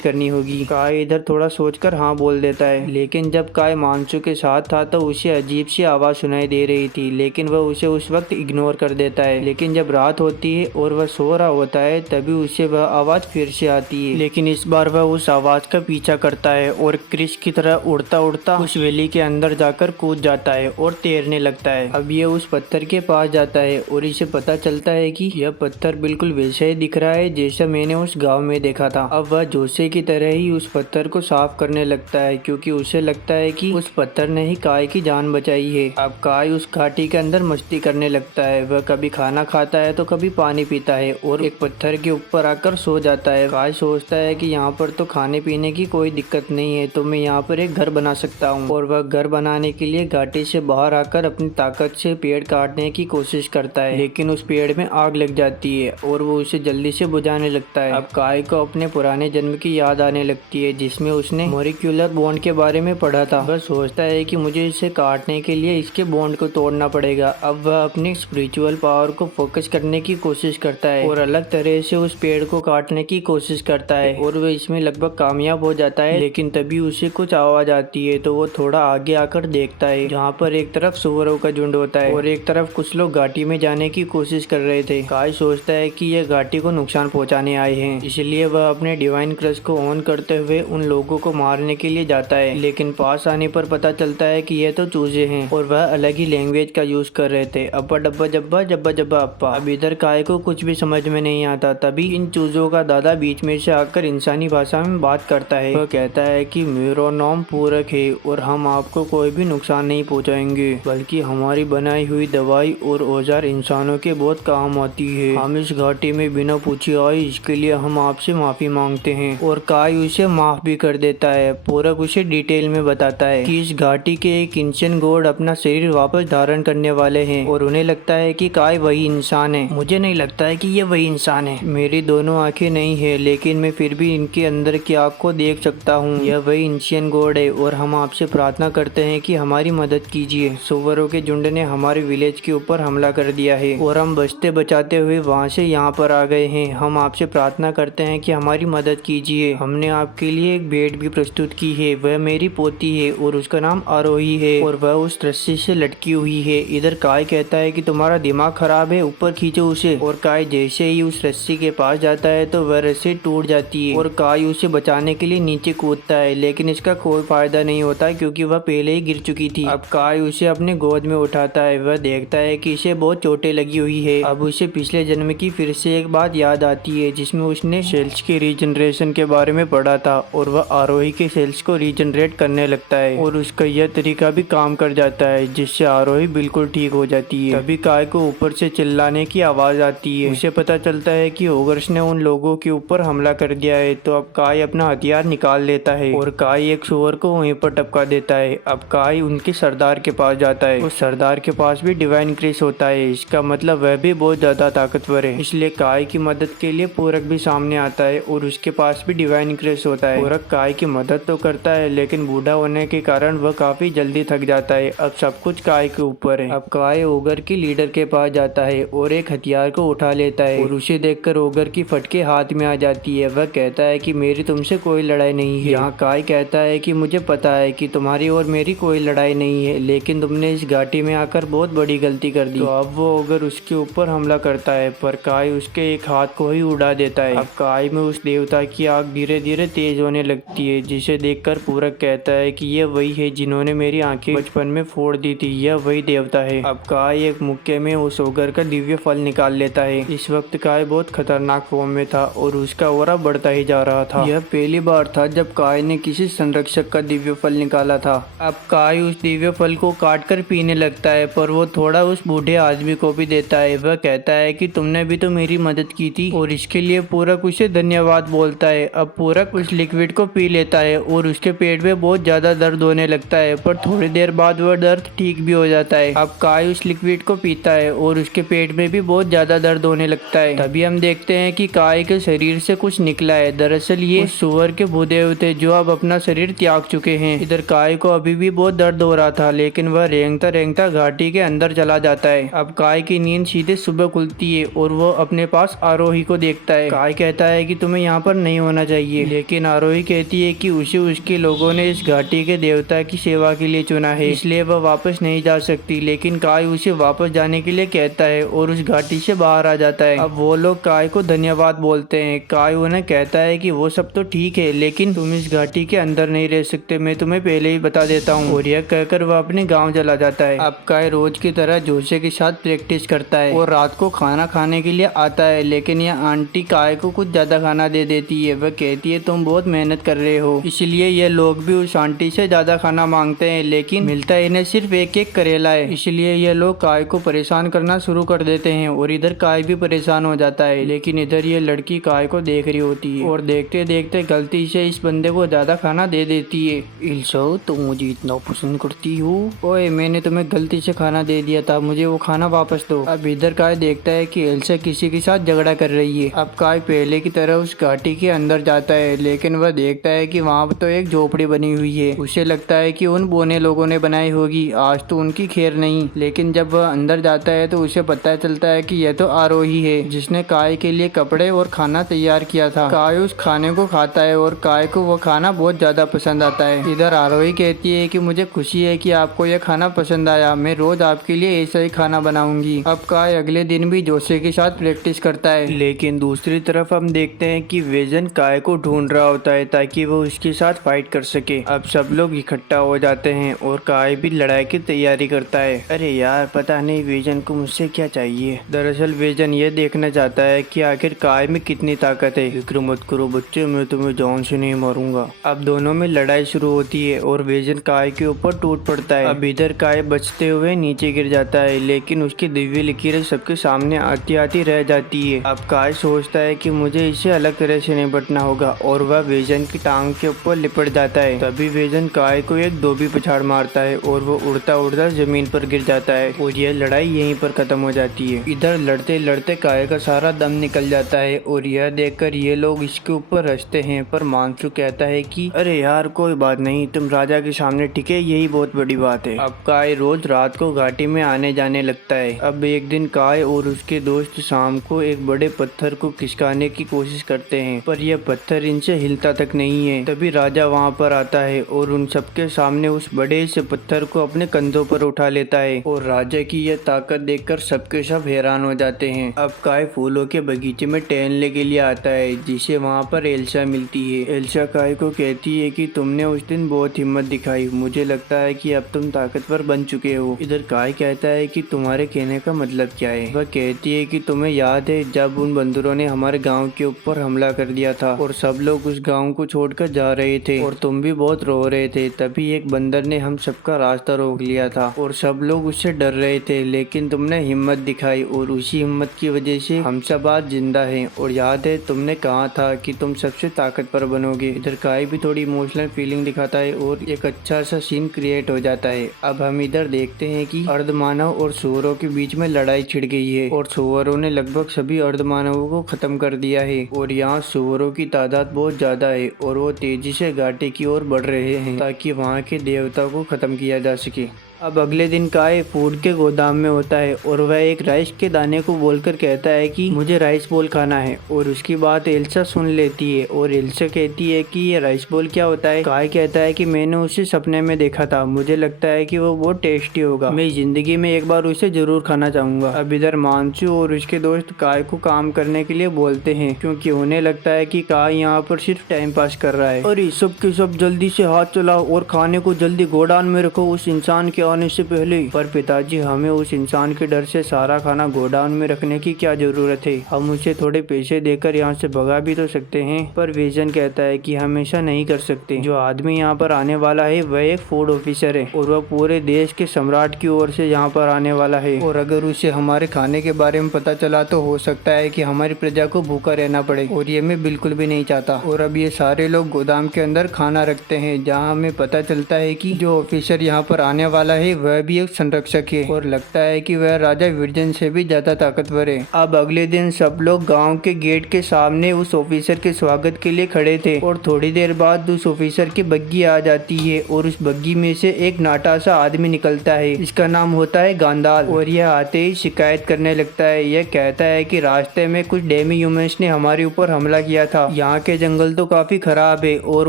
करनी होगी। काय इधर थोड़ा सोचकर हाँ बोल देता है, लेकिन जब काय मानसू के साथ था तो उसे अजीब सी आवाज सुनाई दे रही थी, लेकिन वह उसे उस वक्त इग्नोर कर देता है। लेकिन जब रात होती है और वह सो रहा होता है तभी उसे वह आवाज फिर से आती है, लेकिन इस बार वह उस आवाज का पीछा करता है और क्रिश की तरह उड़ता उड़ता उस वैली के अंदर जाकर कूद जाता है और तैरने लगता है। अब ये उस पत्थर के पास जाता है और इसे पता चलता है कि यह पत्थर बिल्कुल वैसा ही दिख रहा है जैसा मैंने उस गांव में देखा था। अब वह जोसे की तरह ही उस पत्थर को साफ करने लगता है क्योंकि उसे लगता है कि उस पत्थर ने ही काय की जान बचाई है। अब काय उस घाटी के अंदर मस्ती करने लगता है। वह कभी खाना खाता है तो कभी पानी पीता है और एक पत्थर के ऊपर आकर सो जाता है। काय सोचता है कि यहाँ पर तो खाने पीने की कोई दिक्कत नहीं है तो मैं यहाँ पर एक घर बना सकता हूँ और वह घर बनाने के लिए घाटी से बाहर आकर अपनी ताकत से पेड़ काटने की कोशिश करता है, लेकिन उस पेड़ में आग लग जाती है और वो उसे जल्दी से बुझाने लगता है। अब काय को अपने पुराने जन्म की याद आने लगती है जिसमें उसने मॉलिक्यूलर बॉन्ड के बारे में पढ़ा था। वह सोचता है कि मुझे इसे काटने के लिए इसके बॉन्ड को तोड़ना पड़ेगा। अब वह अपनी स्पिरिचुअल पावर को फोकस करने की कोशिश करता है और अलग तरह से उस पेड़ को काटने की कोशिश करता है और वह इसमें लगभग कामयाब हो जाता है। लेकिन तभी उसे कुछ आवाज आती है तो वो थोड़ा आगे आकर देखता है जहाँ पर एक तरफ सुअरों का झुंड होता है और एक तरफ कुछ लोग घाटी में जाने की कोशिश कर रहे थे। काय सोचता है कि यह घाटी को नुकसान पहुंचाने आए हैं, इसलिए वह अपने डिवाइन क्रश को ऑन करते हुए उन लोगों को मारने के लिए जाता है। लेकिन पास आने पर पता चलता है कि यह तो चूजे हैं और वह अलग ही लैंग्वेज का यूज कर रहे थे, अब्बा डब्बा जब्बा जब्बा जब्बा अप्पा। अब इधर काय को कुछ भी समझ में नहीं आता। तभी इन चूजों का दादा बीच में से आकर इंसानी भाषा में बात करता है। वह कहता है कि मेरा नाम पूरक है और हम आपको कोई भी नुकसान नहीं पहुंचाएंगे, बल्कि हमारी बनाई हुई दवाई और औजार इंसानों के बहुत काम आती है। हम इस घाटी में बिना पूछे आए, इसके लिए हम आपसे माफी मांगते हैं। और काय उसे माफ भी कर देता है। पूरक उसे डिटेल में बताता है कि इस घाटी के एक एंशिएंट गॉड अपना शरीर वापस धारण करने वाले हैं और उन्हें लगता है कि काय वही इंसान है। मुझे नहीं लगता है कि ये वही इंसान है। मेरी दोनों आंखें नहीं है लेकिन मैं फिर भी इनके अंदर की आग को देख सकता हूँ। यह वही एंशिएंट गॉड है और हम आपसे प्रार्थना करते हैं कि हमारी मदद कीजिए। सुअरों के झुंड ने हमारे विलेज के ऊपर हमला कर दिया है और हम बचते बचाते हुए वहाँ से यहाँ पर आ गए हैं। हम आपसे प्रार्थना करते हैं कि हमारी मदद कीजिए। हमने आपके लिए एक भेंट भी प्रस्तुत की है। वह मेरी पोती है और उसका नाम आरोही है और वह उस रस्सी से लटकी हुई है। इधर काय कहता है कि तुम्हारा दिमाग खराब है, ऊपर खींचो उसे। और काय जैसे ही उस रस्सी के पास जाता है तो वह रस्सी टूट जाती है और काय उसे बचाने के लिए नीचे कूदता है, लेकिन इसका कोई फायदा नहीं होता क्योंकि वह पहले ही गिर चुकी थी। अब काय उसे अपने गोद में उठाता है। वह देखता है कि इसे बहुत चोटें लगी हुई है। अब उसे पिछले जन्म की फिर से एक बात याद आती है जिसमें उसने सेल्स के रीजनरेशन के बारे में पढ़ा था और वह आरोही के सेल्स को रीजनरेट करने लगता है और उसका यह तरीका भी काम कर जाता है जिससे आरोही बिल्कुल ठीक हो जाती है। तभी काय को ऊपर से चिल्लाने की आवाज आती है। उसे पता चलता है कि ओगर्स ने उन लोगों के ऊपर हमला कर दिया है। तो अब काय अपना हथियार निकाल लेता है और काय एक सुअर को वहीं पर टपका देता है। अब काय उनके सरदार के पास जाता है। उस सरदार के पास भी डिवाइन क्रिश होता है, इसका मतलब वह भी बहुत ज्यादा ताकतवर है। इसलिए काय की मदद के लिए पूरक भी सामने आता है और उसके पास भी डिवाइन क्रिश होता है। पूरक काय की मदद तो करता है लेकिन बूढ़ा होने के कारण वह काफी जल्दी थक जाता है। अब सब कुछ काय के ऊपर है। अब काय ओगर की लीडर के पास जाता है और एक हथियार को उठा लेता है और उसे देखकर ओगर की फटके हाथ में आ जाती है। वह कहता है कि मेरी तुमसे कोई लड़ाई नहीं है। यहाँ काय कहता है कि मुझे पता है कि तुम्हारी और मेरी कोई लड़ाई नहीं है, लेकिन तुमने इस घाटी में आकर बहुत बड़ी गलती कर दी। तो अब वो ओगर उसके ऊपर हमला करता है पर काय उसके एक हाथ को ही उड़ा देता है। अब काय में उस देवता की आग धीरे धीरे तेज होने लगती है जिसे देखकर पूरक कहता है कि यह वही है जिन्होंने मेरी आंखें बचपन में फोड़ दी थी। यह वही देवता है। अब काय एक मुक्के में उस ओगर का दिव्य फल निकाल लेता है। इस वक्त काय बहुत खतरनाक फॉर्म में था और उसका ऑरा बढ़ता ही जा रहा था। यह पहली बार था जब काय ने किसी संरक्षक का दिव्य फल निकाला था। अब काय उस दिव्य फल को काट कर पीने लगता है पर वो थोड़ा उस बूढ़े आदमी को भी देता है। वह कहता है कि तुमने भी तो मेरी मदद की थी और इसके लिए पूरक उसे धन्यवाद बोलता बोलता है। अब पूरक उस लिक्विड को पी लेता है और उसके पेट में बहुत ज्यादा दर्द होने लगता है, पर थोड़ी देर बाद वह दर्द ठीक भी हो जाता है। अब काय उस लिक्विड को पीता है और उसके पेट में भी बहुत ज्यादा दर्द होने लगता है। तभी हम देखते हैं कि काय के शरीर से कुछ निकला है। दरअसल ये सुअर के भूदेव थे जो अब अपना शरीर त्याग चुके हैं। इधर काय को अभी भी बहुत दर्द हो रहा था, लेकिन वह रेंगता रेंगता घाटी के अंदर चला जाता है। अब काय की नींद सीधे सुबह खुलती है और वो अपने पास आरोही को देखता है। काय कहता है कि तुम्हें यहाँ पर नहीं होना चाहिए, लेकिन आरोही कहती है कि उसे उसके लोगों ने इस घाटी के देवता की सेवा के लिए चुना है, इसलिए वह वापस नहीं जा सकती। लेकिन काय उसे वापस जाने के लिए कहता है और उस घाटी से बाहर आ जाता है। अब वो लोग काय को धन्यवाद बोलते हैं। काय उन्हें कहता है कि वो सब तो ठीक है, लेकिन तुम इस घाटी के अंदर नहीं रह सकते, मैं तुम्हें पहले ही बता देता हूँ। और यह कहकर वह अपने गाँव चला जाता है। अब काय रोज की तरह जोशे के साथ प्रैक्टिस करता है और रात को खाना खाने के लिए आता है, लेकिन यह आंटी काय को कुछ ज्यादा खाना दे देती है। वह कहती है तुम बहुत मेहनत कर रहे हो, इसलिए ये लोग भी उस आंटी से ज्यादा खाना मांगते हैं, लेकिन मिलता इन्हें सिर्फ एक एक करेला है। इसलिए ये लोग काय को परेशान करना शुरू कर देते हैं और इधर काय भी परेशान हो जाता है। लेकिन इधर ये लड़की काय को देख रही होती है और देखते देखते गलती से इस बंदे को ज्यादा खाना दे देती है। इल्सा, तुम मुझे इतना पसंद करती हो? ओए, मैंने तुम्हें गलती से खाना दे दिया था, मुझे वो खाना वापस दो। अब इधर काय देखता है कि एल्सा किसी के साथ झगड़ा कर रही है। अब काय पहले की तरह उस घाटी के अंदर जाता है, लेकिन वह देखता है कि वहाँ तो एक झोपड़ी बनी हुई है। उसे लगता है कि उन बोने लोगों ने बनाई होगी, आज तो उनकी खैर नहीं। लेकिन जब वह अंदर जाता है तो उसे पता चलता है कि यह तो आरोही है, जिसने काय के लिए कपड़े और खाना तैयार किया था। काय उस खाने को खाता है और काय को वह खाना बहुत ज्यादा पसंद आता है। इधर आरोही कहती है कि मुझे खुशी है कि आपको यह खाना पसंद आया, मैं रोज आपके लिए ऐसा ही खाना बनाऊंगी। अब काय अगले दिन भी जोशे के साथ प्रैक्टिस करता है, लेकिन दूसरी तरफ हम देखते हैं कि वेजन काय को ढूंढ रहा होता है ताकि वो उसके साथ फाइट कर सके। अब सब लोग इकट्ठा हो जाते हैं और काय भी लड़ाई की तैयारी करता है। अरे यार, पता नहीं वेजन को मुझसे क्या चाहिए। दरअसल वेजन ये देखना चाहता है कि आखिर काय में कितनी ताकत है। फिक्र मत करो बच्चे, मैं तुम्हें जान से नहीं मारूंगा। अब दोनों में लड़ाई शुरू होती है और वेजन काय के ऊपर टूट पड़ता है। अब इधर काय बचते हुए नीचे गिर जाता है, लेकिन उसकी दिव्य लकीरें सबके सामने आती आती रह जाती है। अब काय सोचता है कि मुझे इसे अलग तरह से निपटना होगा और वह वेजन की टांग के ऊपर लिपट जाता है। तभी वेजन काय को एक धोबी पछाड़ मारता है और वो उड़ता उड़ता जमीन पर गिर जाता है और यह लड़ाई यहीं पर खत्म हो जाती है। इधर लड़ते लड़ते काय का सारा दम निकल जाता है और यह देखकर ये लोग इसके ऊपर हंसते हैं, पर मानसू कहता है कि अरे यार कोई बात नहीं, तुम राजा के सामने टिके, यही बहुत बड़ी बात है। अब काय रोज रात को घाटी में आने जाने लगता है। अब एक दिन काय और उसके दोस्त शाम को एक बड़े पत्थर को खिसकाने की कोशिश करते हैं, पर यह पत्थर इनसे हिलता तक नहीं है। तभी राजा वहाँ पर आता है और उन सबके सामने उस बड़े से पत्थर को अपने कंधों पर उठा लेता है और राजा की यह ताकत देखकर सबके सब हैरान हो जाते हैं। अब काय फूलों के बगीचे में टहलने के लिए आता है, जिसे वहाँ पर एल्सा मिलती है। एल्सा काय को कहती है कि तुमने उस दिन बहुत हिम्मत दिखाई, मुझे लगता है कि अब तुम ताकतवर बन चुके हो। इधर काय कहता है कि तुम्हारे कहने का मतलब क्या है। वह कहती है कि तुम्हें याद है जब उन बंदरों ने हमारे गांव के ऊपर हमला कर दिया था और सब लोग उस गांव को छोड़कर जा रहे थे और तुम भी बहुत रो रहे थे। तभी एक बंदर ने हम सबका रास्ता रोक लिया था और सब लोग उससे डर रहे थे, लेकिन तुमने हिम्मत दिखाई और उसी हिम्मत की वजह से हम सब आज जिंदा हैं। और याद है तुमने कहा था कि तुम सबसे ताकतवर बनोगे। इधर काय भी थोड़ी इमोशनल फीलिंग दिखाता है और एक अच्छा सा सीन क्रिएट हो जाता है। अब हम इधर देखते हैं कि अर्धमानव और सुअरों के बीच में लड़ाई छिड़ गई है और सुअरों ने लगभग सभी अर्धमानवों को खत्म कर दिया है और यहाँ सुअरों की तादाद बहुत ज्यादा है और वो तेजी से घाटी की ओर बढ़ रहे हैं ताकि वहाँ के देवता को खत्म किया जा सके। अब अगले दिन काय फूड के गोदाम में होता है और वह एक राइस के दाने को बोलकर कहता है कि मुझे राइस बोल खाना है और उसकी बात एल्सा सुन लेती है और एल्सा कहती है कि ये राइस बोल क्या होता है। काय कहता है कि मैंने उसे सपने में देखा था, मुझे लगता है कि वो बहुत टेस्टी होगा, मैं जिंदगी में एक बार उसे जरूर खाना चाहूंगा। अब इधर मानसू और उसके दोस्त काय को काम करने के लिए बोलते हैं क्योंकि उन्हें लगता है कि काय यहाँ पर सिर्फ टाइम पास कर रहा है। और सब के सब जल्दी से हाथ चलाओ और खाने को जल्दी गोडाउन में रखो, उस इंसान के आने से पहले। पर पिताजी, हमें उस इंसान के डर से सारा खाना गोडाउन में रखने की क्या जरूरत है? हम उसे थोड़े पैसे देकर यहाँ से भगा भी तो सकते हैं। पर विजन कहता है कि हमेशा नहीं कर सकते। जो आदमी यहाँ पर आने वाला है वह एक फूड ऑफिसर है और वह पूरे देश के सम्राट की ओर से यहाँ पर आने वाला है। और अगर उसे हमारे खाने के बारे में पता चला तो हो सकता है कि हमारी प्रजा को भूखा रहना पड़े, और ये मैं बिल्कुल भी नहीं चाहता। और अब ये सारे लोग गोदाम के अंदर खाना रखते हैं, जहाँ हमें पता चलता है कि जो ऑफिसर यहाँ पर आने वाला है वह भी एक संरक्षक है, और लगता है कि वह राजा विरजन से भी ज्यादा ताकतवर है। अब अगले दिन सब लोग गाँव के गेट के सामने उस ऑफिसर के स्वागत के लिए खड़े थे, और थोड़ी देर बाद उस ऑफिसर की बग्गी आ जाती है, और उस बग्गी में से एक नाटा सा आदमी निकलता है। इसका नाम होता है गांडाल, और यह आते ही शिकायत करने लगता है। यह कहता है कि रास्ते में कुछ डेमी ह्यूमंस ने हमारे ऊपर हमला किया था। यहाँ के जंगल तो काफी खराब है, और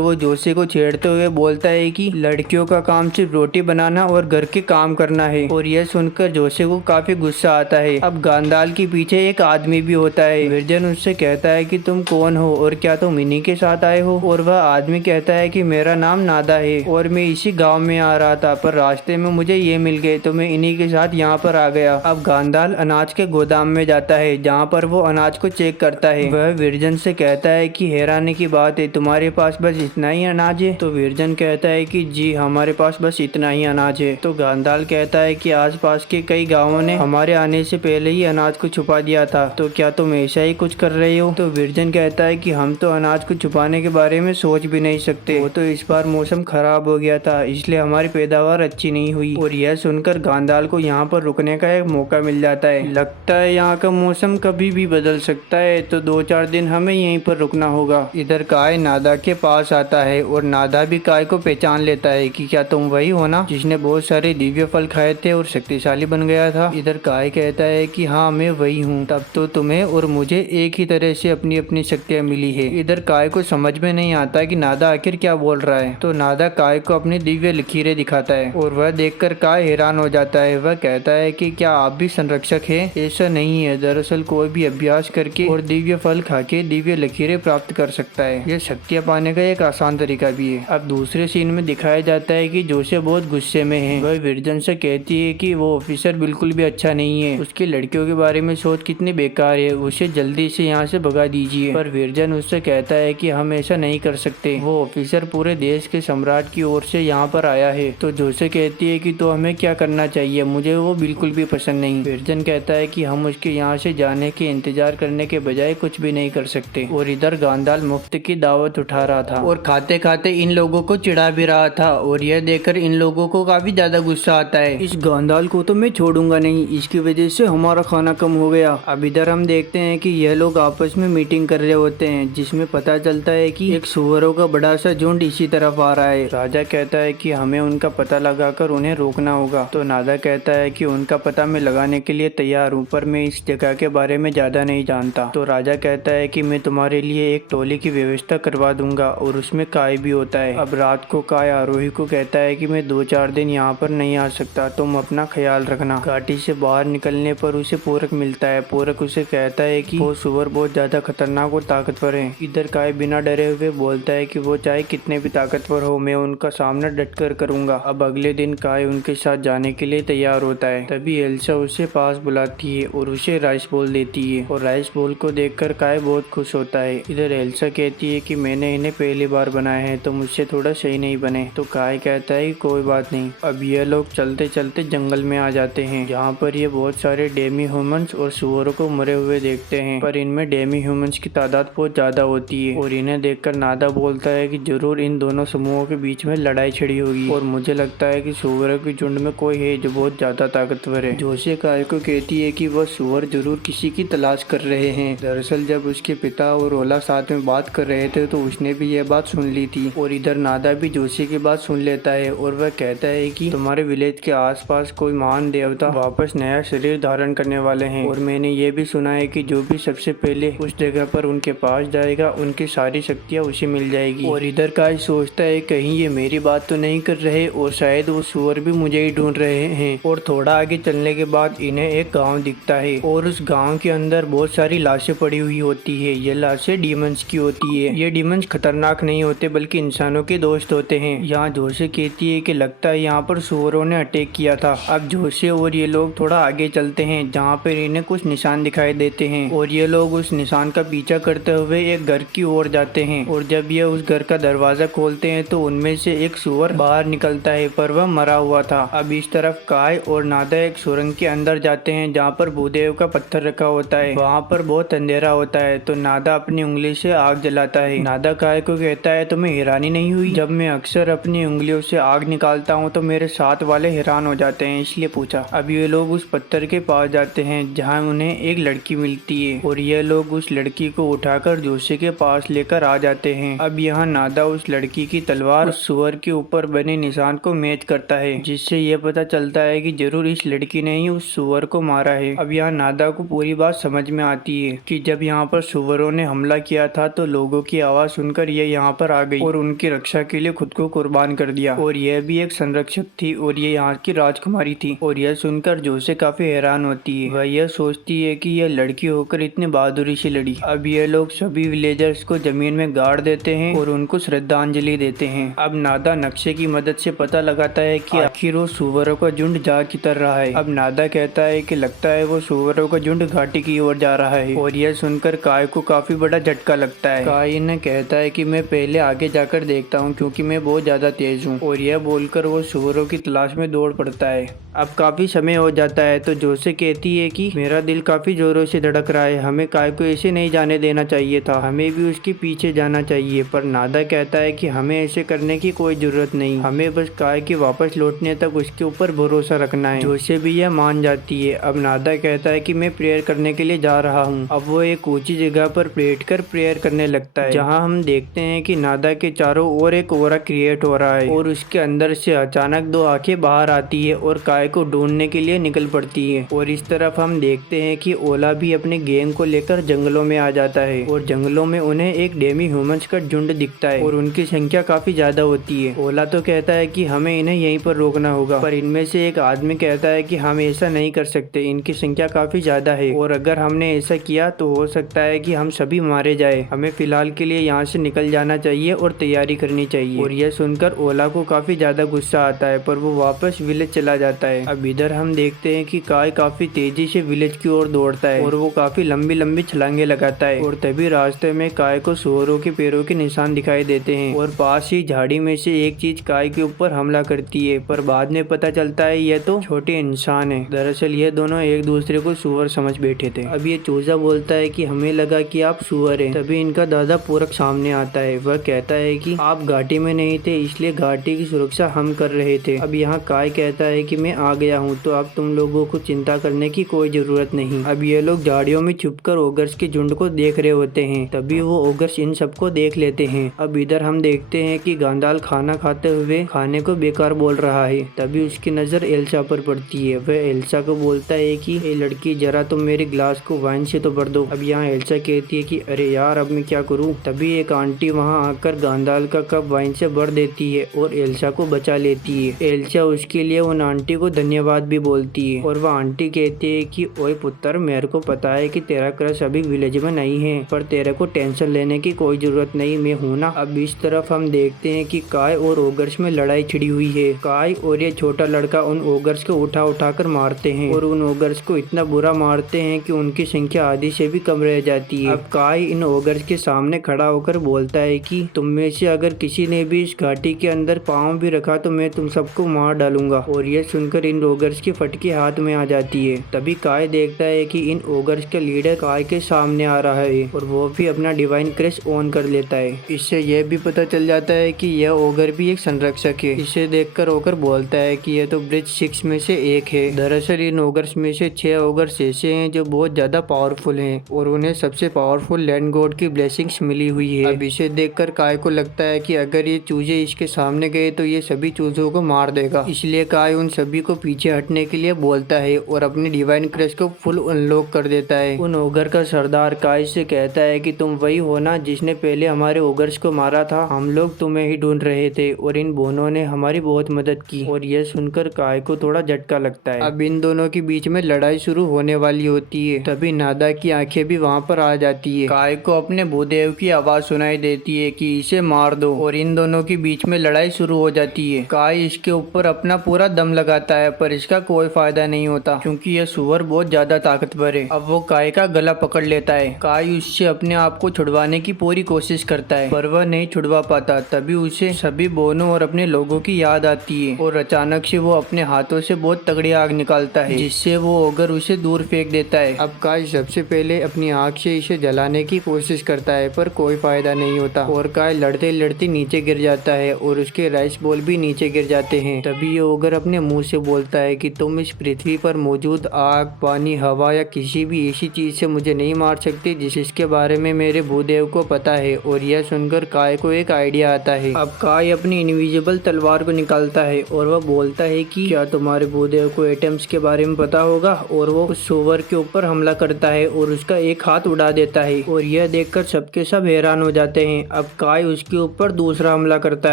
वो जोसे को छेड़ते हुए बोलता है कि लड़कियों का काम सिर्फ रोटी बनाना और घर के काम करना है। और यह सुनकर जोसे को काफी गुस्सा आता है। अब गांडाल के पीछे एक आदमी भी होता है। विरजन उससे कहता है कि तुम कौन हो और क्या तुम इन्हीं के साथ आए हो? और वह आदमी कहता है कि मेरा नाम नादा है और मैं इसी गांव में आ रहा था, पर रास्ते में मुझे ये मिल गए तो मैं इन्हीं के साथ यहाँ पर आ गया। अब गांडाल अनाज के गोदाम में जाता है, जहाँ पर वो अनाज को चेक करता है। वह विरजन से कहता है कि हैरानी की बात है, तुम्हारे पास बस इतना ही अनाज है? तो विरजन कहता है कि जी हमारे पास बस इतना ही अनाज है। तो गांडाल कहता है कि आसपास के कई गांवों ने हमारे आने से पहले ही अनाज को छुपा दिया था, तो क्या तुम ऐसा ही कुछ कर रहे हो? तो विरजन कहता है कि हम तो अनाज को छुपाने के बारे में सोच भी नहीं सकते, वो तो इस बार मौसम खराब हो गया था इसलिए हमारी पैदावार अच्छी नहीं हुई। और यह सुनकर गांडाल को यहाँ पर रुकने का एक मौका मिल जाता है। लगता है यहाँ का मौसम कभी भी बदल सकता है, तो 2-4 दिन हमें यहीं पर रुकना होगा। इधर काय नादा के पास आता है, और नादा भी काय को पहचान लेता है कि क्या तुम वही हो ना जिसने बहुत सारे दिव्य फल खाए थे और शक्तिशाली बन गया था? इधर काय कहता है कि हाँ मैं वही हूँ। तब तो तुम्हें और मुझे एक ही तरह से अपनी अपनी शक्तियाँ मिली है। इधर काय को समझ में नहीं आता कि नादा आखिर क्या बोल रहा है, तो नादा काय को अपनी दिव्य लकीरें दिखाता है, और वह देखकर काय हैरान हो जाता है। वह कहता है कि क्या आप भी संरक्षक हैं? ऐसा नहीं है, दरअसल कोई भी अभ्यास करके और दिव्य फल खाके दिव्य लकीरें प्राप्त कर सकता है। यह शक्तियाँ पाने का एक आसान तरीका भी है। अब दूसरे सीन में दिखाया जाता है कि जोसे बहुत गुस्से में है। वह विरजन से कहती है कि वो ऑफिसर बिल्कुल भी अच्छा नहीं है, उसकी लड़कियों के बारे में सोच कितनी बेकार है, उसे जल्दी से यहाँ से भगा दीजिए। पर विरजन उससे कहता है कि हम ऐसा नहीं कर सकते, वो ऑफिसर पूरे देश के सम्राट की ओर से यहाँ पर आया है। तो जोसे कहती है कि तो हमें क्या करना चाहिए? मुझे वो बिल्कुल भी पसंद नहीं। विरजन कहता है कि हम उसके यहाँ से जाने के इंतजार करने के बजाय कुछ भी नहीं कर सकते। और इधर गांडाल मुफ्त की दावत उठा रहा था और खाते खाते इन लोगों को चिढ़ा भी रहा था, और यह देखकर इन लोगों को काफी ज्यादा गुस्सा आता है। इस गांडाल को तो मैं छोड़ूंगा नहीं, इसकी वजह से हमारा खाना कम हो गया। अब इधर हम देखते हैं कि यह लोग आपस में मीटिंग कर रहे होते हैं, जिसमें पता चलता है कि एक सुअरों का बड़ा सा झुंड इसी तरफ आ रहा है। राजा कहता है कि हमें उनका पता लगाकर उन्हें रोकना होगा। तो नादा कहता है कि उनका पता मैं लगाने के लिए तैयार हूँ, पर मैं इस जगह के बारे में ज्यादा नहीं जानता। तो राजा कहता है कि मैं तुम्हारे लिए एक टोली की व्यवस्था करवा दूंगा, और उसमें काय भी होता है। अब रात को काय आरोही को कहता है कि मैं 2-4 दिन यहाँ पर नहीं आ सकता, तुम अपना ख्याल रखना। घाटी से बाहर निकलने पर उसे पूरक मिलता है। पूरक उसे कहता है कि वो सुअर बहुत ज्यादा खतरनाक और ताकतवर है। इधर काय बिना डरे हुए बोलता है कि वो चाहे कितने भी ताकतवर हो, मैं उनका सामना डटकर करूंगा। अब अगले दिन काय उनके साथ जाने के लिए तैयार होता है। तभी एल्सा उसे पास बुलाती है और उसे राइस बॉल देती है, और राइस बॉल को देखकर काय बहुत खुश होता है। इधर एल्सा कहती है कि मैंने इन्हें पहली बार बनाए हैं, तो मुझसे थोड़ा सही नहीं बने। तो काय कहता है कि कोई बात नहीं। अब ये लोग चलते चलते जंगल में आ जाते हैं, जहाँ पर ये बहुत सारे डेमी ह्यूमंस और सुअरों को मरे हुए देखते हैं। पर इनमें डेमी ह्यूमंस की तादाद बहुत ज्यादा होती है, और इन्हें देखकर नादा बोलता है कि जरूर इन दोनों समूहों के बीच में लड़ाई छिड़ी होगी, और मुझे लगता है कि सुअरों की झुंड में कोई है जो बहुत ज्यादा ताकतवर है। जोसे काय को कहती है कि वह सुअर जरूर किसी की तलाश कर रहे हैं। दरअसल जब उसके पिता और ओला साथ में बात कर रहे थे तो उसने भी यह बात सुन ली थी, और इधर नादा भी जोसे की बात सुन लेता है, और वह कहता है कि तुम्हारे विलेज के आसपास कोई महान देवता वापस नया शरीर धारण करने वाले हैं, और मैंने ये भी सुना है कि जो भी सबसे पहले उस जगह पर उनके पास जाएगा उनकी सारी शक्तियाँ उसे मिल जाएगी। और इधर काय सोचता है कहीं ये मेरी बात तो नहीं कर रहे, और शायद वो सुअर भी मुझे ही ढूंढ रहे हैं। और थोड़ा आगे चलने के बाद इन्हें एक गाँव दिखता है, और उस गाँव के अंदर बहुत सारी लाशें पड़ी हुई होती है। ये लाशें डीमंस की होती है। ये डीमंस खतरनाक नहीं होते बल्कि इंसानों के दोस्त होते हैं। यहाँ जोसे कहती है कि लगता है यहाँ पर सुअरों ने अटैक किया था। अब जोसे और ये लोग थोड़ा आगे चलते हैं जहाँ पर इन्हें कुछ निशान दिखाई देते हैं और ये लोग उस निशान का पीछा करते हुए एक घर की ओर जाते हैं और जब ये उस घर का दरवाजा खोलते हैं तो उनमें से एक सुअर बाहर निकलता है, पर वह मरा हुआ था। अब इस तरफ काय और नादा एक सुरंग के अंदर जाते हैं जहाँ पर भूदेव का पत्थर रखा होता है। वहाँ पर बहुत अंधेरा होता है तो नादा अपनी उंगली से आग जलाता है। नादा काय को कहता है तुम्हें हैरानी नहीं हुई? जब मैं अक्सर अपनी उंगलियों से आग निकालता हूँ तो मेरे साथ वाले हैरान हो जाते हैं, इसलिए पूछा। अब ये लोग उस पत्थर के पास जाते हैं जहाँ उन्हें एक लड़की मिलती है और ये लोग उस लड़की को उठाकर जोसे के पास लेकर आ जाते हैं। अब यहाँ नादा उस लड़की की तलवार उस सुअर के ऊपर बने निशान को मैच करता है, जिससे ये पता चलता है कि जरूर इस लड़की ने ही उस सुअर को मारा है। अब यहाँ नादा को पूरी बात समझ में आती है कि जब यहाँ पर सुअरों ने हमला किया था तो लोगों की आवाज सुनकर ये यहाँ पर आ गई और उनकी रक्षा के लिए खुद को कुर्बान कर दिया। और यह भी एक संरक्षक थी और ये यहाँ की राजकुमारी थी। और यह सुनकर जोसे काफी हैरान होती है। वह यह सोचती है कि यह लड़की होकर इतनी बहादुरी से लड़ी। अब ये लोग सभी विलेजर्स को जमीन में गाड़ देते हैं और उनको श्रद्धांजलि देते हैं। अब नादा नक्शे की मदद से पता लगाता है कि आखिर वो सुअरों का झुंड जा किधर रहा है। अब नादा कहता है कि लगता है वो सुअरों का झुंड घाटी की ओर जा रहा है और यह सुनकर काय को काफी बड़ा झटका लगता है। काय ने कहता है कि मैं पहले आगे जाकर देखता हूँ क्योंकि मैं बहुत ज्यादा तेज हूँ। और यह बोलकर वो सुअरों की तलाश में दौड़ पड़ता है। अब काफी समय हो जाता है तो जोसे कहती है कि मेरा दिल काफी जोरों से धड़क रहा है, हमें काय को ऐसे नहीं जाने देना चाहिए था, हमें भी उसके पीछे जाना चाहिए। पर नादा कहता है कि हमें ऐसे करने की कोई जरूरत नहीं, हमें बस काय के वापस लौटने तक उसके ऊपर भरोसा रखना है। जोसे भी यह मान जाती है। अब नादा कहता है कि मैं प्रेयर करने के लिए जा रहा हूँ। अब वो एक ऊंची जगह पर बैठकर प्रेयर करने लगता है जहाँ हम देखते हैं कि नादा के चारों ओर एक ओरा क्रिएट हो रहा है और उसके अंदर से अचानक दो आंखें बाहर आती है और काय को ढूंढने के लिए निकल पड़ती है। और इस तरफ हम देखते हैं कि ओला भी अपने गैंग को लेकर जंगलों में आ जाता है और जंगलों में उन्हें एक डेमी ह्यूमंस का झुंड दिखता है और उनकी संख्या काफी ज्यादा होती है। ओला तो कहता है कि हमें इन्हें यहीं पर रोकना होगा, पर इनमें से एक आदमी कहता है कि हम ऐसा नहीं कर सकते, इनकी संख्या काफी ज्यादा है और अगर हमने ऐसा किया तो हो सकता है कि हम सभी मारे जाए, हमें फिलहाल के लिए यहाँ से निकल जाना चाहिए और तैयारी करनी चाहिए। और यह सुनकर ओला को काफी ज्यादा गुस्सा आता है पर वो वापस विलेज चला जाता है। अब इधर हम देखते हैं कि काय काफी तेजी से विलेज की ओर दौड़ता है और वो काफी लंबी लंबी छलांगे लगाता है और तभी रास्ते में काय को सुअरों के पैरों के निशान दिखाई देते हैं और पास ही झाड़ी में से एक चीज काय के ऊपर हमला करती है, पर बाद में पता चलता है यह तो छोटे इंसान है। दरअसल ये दोनों एक दूसरे को सुअर समझ बैठे थे। अब ये चूजा बोलता है कि हमें लगा कि आप सुअर हैं। तभी इनका दादा पूरक सामने आता है। वह कहता है कि आप घाटी में नहीं थे इसलिए घाटी की सुरक्षा हम कर रहे थे। अब यहाँ काय कहता है कि मैं आ गया हूँ तो अब तुम लोगों को चिंता करने की कोई जरूरत नहीं। अब ये लोग झाड़ियों में छुपकर ओगर्स के झुंड को देख रहे होते हैं। तभी वो ओगर्स इन सबको देख लेते हैं। अब इधर हम देखते हैं कि गांडाल खाना खाते हुए खाने को बेकार बोल रहा है। तभी उसकी नजर एल्सा पर पड़ती है। वह एल्सा को बोलता है कि ए लड़की जरा तुम मेरे ग्लास को वाइन से तो भर दो। अब यहाँ एल्सा कहती है कि अरे यार अब मैं क्या करूँ। तभी एक आंटी वहाँ आकर गांडाल का कप वाइन से भर देती है और एल्सा को बचा लेती है। एल्सा उसके लिए उन आंटी को धन्यवाद भी बोलती है और वह आंटी कहती है कि ओए पुत्र, मेरे को पता है कि तेरा क्रश अभी विलेज में नहीं है, पर तेरे को टेंशन लेने की कोई जरूरत नहीं, मैं हूं ना। अब इस तरफ हम देखते हैं कि काय और ओगर्स में लड़ाई छिड़ी हुई है। काय और ये छोटा लड़का उन ओगर्स को उठा कर मारते हैं और उन ओगर्स को इतना बुरा मारते हैं कि उनकी संख्या आधी से भी कम रह जाती है। अब काय इन ओगर्स के सामने खड़ा होकर बोलता है कि तुम में से अगर किसी ने भी इस घाटी के अंदर पाँव भी रखा तो मैं तुम सबको मार डालूंगा। और यह सुनकर इन ओगर्स की फटकी हाथ में आ जाती है। तभी काय देखता है कि इन ओगर्स का लीडर काय के सामने आ रहा है और वो भी अपना डिवाइन क्रश ऑन कर लेता है। इससे यह भी पता चल जाता है कि यह ओगर भी एक संरक्षक है। इसे देखकर ओगर बोलता है कि यह तो ब्रिज 6 में से एक है। दरअसल इन ओगर्स में से 6 ओगर्स ऐसे हैं जो बहुत ज्यादा पावरफुल हैं और उन्हें सबसे पावरफुल लैंड गॉड की ब्लेसिंग्स मिली हुई है। अब इसे देखकर काय को लगता है कि अगर ये चूजे इसके सामने गए तो ये सभी चूजों को मार देगा। इसलिए काय उन सभी को पीछे हटने के लिए बोलता है और अपनी डिवाइन क्रश को फुल अनलॉक कर देता है। उन ओगर का सरदार काय से कहता है कि तुम वही हो ना जिसने पहले हमारे ओगर्स को मारा था, हम लोग तुम्हें ही ढूंढ रहे थे और इन बोनों ने हमारी बहुत मदद की। और यह सुनकर काय को थोड़ा झटका लगता है। अब इन दोनों के बीच में लड़ाई शुरू होने वाली होती है। तभी नादा की आंखें भी वहाँ पर आ जाती है। काय को अपने भूदेव की आवाज सुनाई देती है कि इसे मार दो और इन दोनों के बीच में लड़ाई शुरू हो जाती है। काय इसके ऊपर अपना पूरा दम लगाता है, पर इसका कोई फायदा नहीं होता क्योंकि यह सुअर बहुत ज्यादा ताकतवर है। अब वो काय का गला पकड़ लेता है। काय उससे अपने आप को छुड़वाने की पूरी कोशिश करता है, पर वह नहीं छुड़वा पाता। तभी उसे सभी बोनों और अपने लोगों की याद आती है और अचानक से वो अपने हाथों से बहुत तगड़ी आग निकालता है, जिससे वो ओगर उसे दूर फेंक देता है। अब काय सबसे पहले अपनी आग से इसे जलाने की कोशिश करता है, पर कोई फायदा नहीं होता और काय लड़ते लड़ते नीचे गिर जाता है और उसके राइस बॉल भी नीचे गिर जाते हैं। तभी ये ओगर अपने मुंह से बोलता है कि तुम इस पृथ्वी पर मौजूद आग, पानी, हवा या किसी भी ऐसी चीज से मुझे नहीं मार सकती जिसके बारे में मेरे भूदेव को पता है। और यह सुनकर काय को एक आइडिया आता है। अब काय अपनी इनविजिबल तलवार को निकालता है और वह बोलता है कि क्या तुम्हारे भूदेव को एटम्स के बारे में पता होगा। और वो उस सुअर के ऊपर हमला करता है और उसका एक हाथ उड़ा देता है और यह देखकर सबके सब हैरान हो जाते हैं। अब काय उसके ऊपर दूसरा हमला करता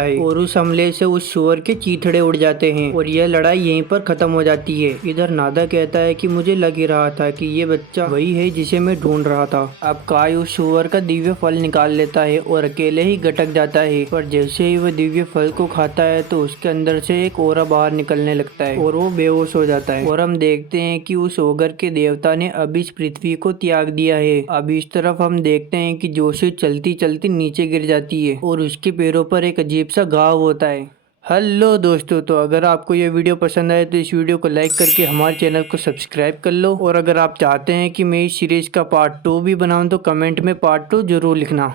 है और उस हमले से उस सुअर के चीथड़े उड़ जाते हैं और यह लड़ाई यहीं पर खत्म हो जाती है। इधर नादा कहता है कि मुझे लग ही रहा था कि ये बच्चा वही है जिसे मैं ढूंढ रहा था। अब काय उस सुअर का दिव्य फल निकाल लेता है और अकेले ही गटक जाता है, पर जैसे ही वह दिव्य फल को खाता है तो उसके अंदर से एक ओरा बाहर निकलने लगता है और वो बेहोश हो जाता है। और हम देखते हैं कि उस ओगर के देवता ने अब इस पृथ्वी को त्याग दिया है। अब इस तरफ हम देखते हैं कि जोशी चलती चलती नीचे गिर जाती है और उसके पैरों पर एक अजीब सा घाव होता है। हेलो दोस्तों, तो अगर आपको ये वीडियो पसंद आए तो इस वीडियो को लाइक करके हमारे चैनल को सब्सक्राइब कर लो। और अगर आप चाहते हैं कि मैं इस सीरीज का पार्ट 2 भी बनाऊं तो कमेंट में पार्ट 2 जरूर लिखना।